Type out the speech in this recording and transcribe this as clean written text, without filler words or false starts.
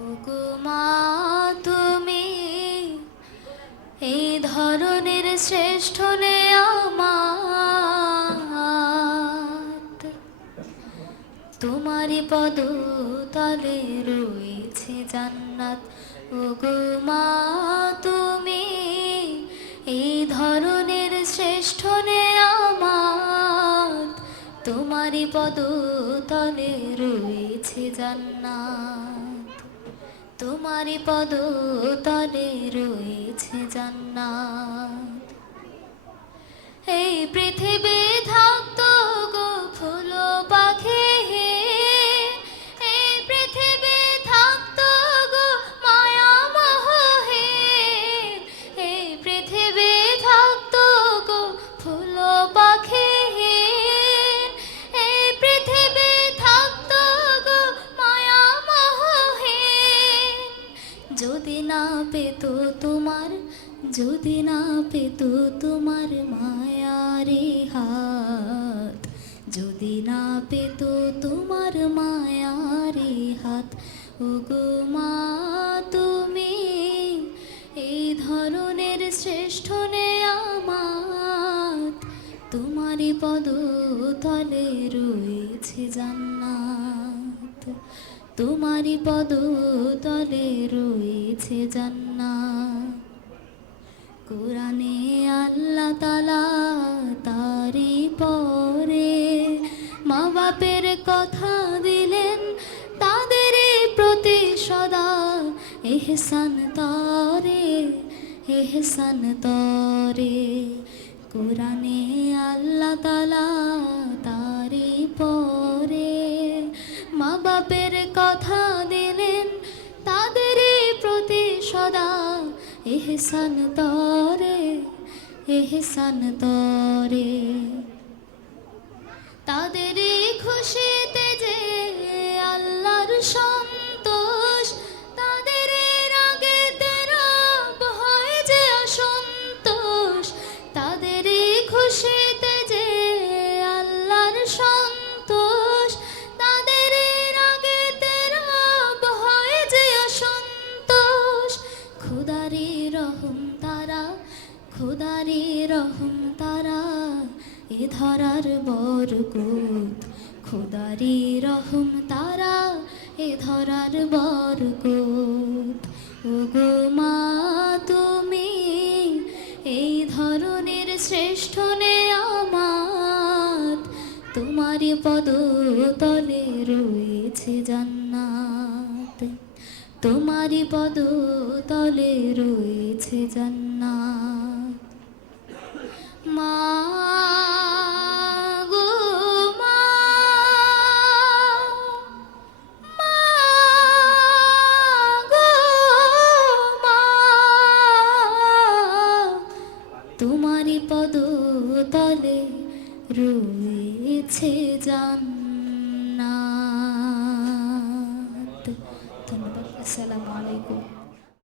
ওগো মা তুমি এই ধরনের শ্রেষ্ঠ নেয়ামত, তোমারই পদ তলে রয়েছে জান্নাত। ওগো মা তুমি এই ধরনের শ্রেষ্ঠ নেয়ামত, তোমারই পদ তলে রয়েছে জান্নাত, তোমারই পদ তলে রয়েছে জান্নাত। এই পৃথিবী থাকতো গো ফুল পাখি, এই পৃথিবী থাকতো গো মায়া মোহে, এই পৃথিবী থাকতো গো ফুল পাখি, এই পৃথিবী থাকতো গো মায়া মোহে। যদি না পেত তোমার, যদি না পেত তোমার মায়ারে হাত, যদি না পেত তোমার মায়ারে হাত। ওগো মা তুমি এই ধরনের শ্রেষ্ঠ নেয়ামত, তোমারই পদ তলে রয়েছে জান্নাত, তোমারই পদ তলে রয়েছে জান্নাত। কোরআনে আল্লাহ তাআলা তারই পরে মা বাপের কথা দিলেন, তাদের প্রতি সদা ইহসান তরে, ইহসান তরে। কোরআনে আল্লাহ তাআলা তারই পরে মা বাপের কথা দিলেন, তাদের প্রতি সদা ইহসান তরে, ইহসান তরে। তাদের খুশিতে যে আল্লাহর সন্তোষ, তাদের রাগেতে রব হয় যে অসন্তোষ, তাদের খুশিতে যে আল্লাহর সন্তোষ, তাদের রাগেতে রব হয় যে অসন্তোষ। খোদারি রহম তারা, খোদারি রহম তারা এ ধরার বরকত, খোদারি রহম তারা এ ধরার বরকত। ওগো মা তুমি এই ধরনের শ্রেষ্ঠ নেয়ামত, তোমারই পদ তলে রয়েছে জান্নাত, তোমারই পদ তলে রয়েছে জান্নাত। মা গো মা, মা গো মা, তোমারই পদ তলে রয়েছে জান্নাত। ধন্যবাদ। আসসালামু আলাইকুম।